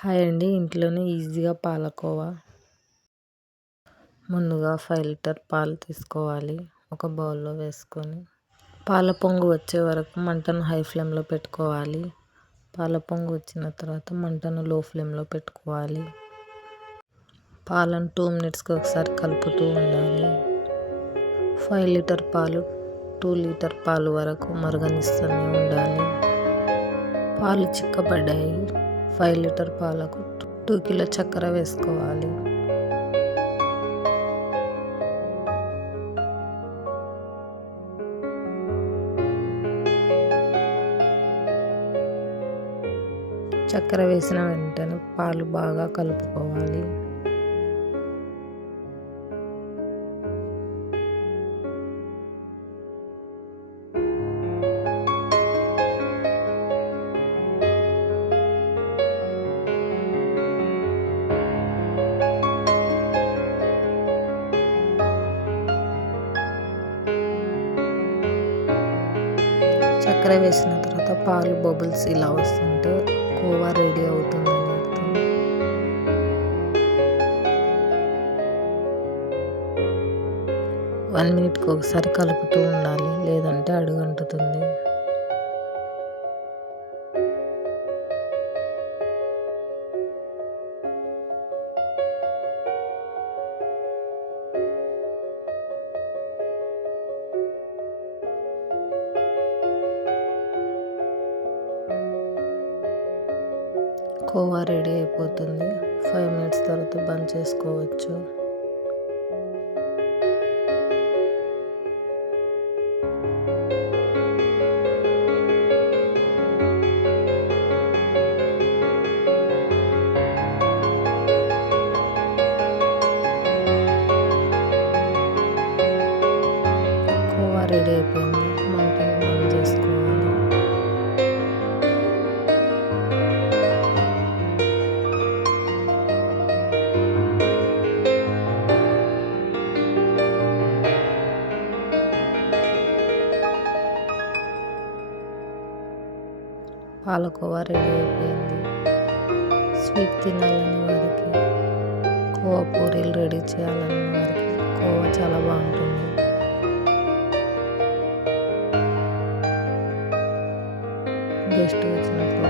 Hi అండి. ఇంట్లోనే ఈజీగా పాలకోవా. ముందుగా 5 లీటర్ పాలు తీసుకోవాలి. ఒక బౌల్లో వేసుకొని పాల పొంగు వచ్చే వరకు మంటను హై ఫ్లేమ్లో పెట్టుకోవాలి. పాల పొంగు వచ్చిన తర్వాత మంటను లో ఫ్లేమ్లో పెట్టుకోవాలి. పాలను 2 మినిట్స్కి ఒకసారి కలుపుతూ ఉండాలి. 5 లీటర్ పాలు 2 లీటర్ పాలు వరకు మరగనిస్తూనే ఉండాలి. పాలు చిక్కబడ్డాయి. 5 లీటర్ పాలకు 2 కిలో చక్కెర వేసుకోవాలి. చక్కెర వేసిన వెంటనే పాలు బాగా కలుపుకోవాలి. చక్కెర వేసిన తర్వాత పాలు బబుల్స్ ఇలా వస్తుంటే కోవా రెడీ అవుతుందని అర్థం. వన్ మినిట్కి ఒకసారి కలుపుతూ ఉండాలి, లేదంటే అడుగంటుతుంది. కోవా రెడీ అయిపోతుంది. 5 మినిట్స్ తర్వాత బంద్ చేసుకోవచ్చు. కోవా రెడీ అయిపోయింది. మంటను బంద్ చేసుకోవాలి. పాలకోవా రెడీ అయిపోయింది. స్వీట్ తినాలని వారికి, కోవా పూరీలు రెడీ చేయాలని వారికి కోవా చాలా బాగుంటుంది. గెస్ట్ వచ్చినప్పుడు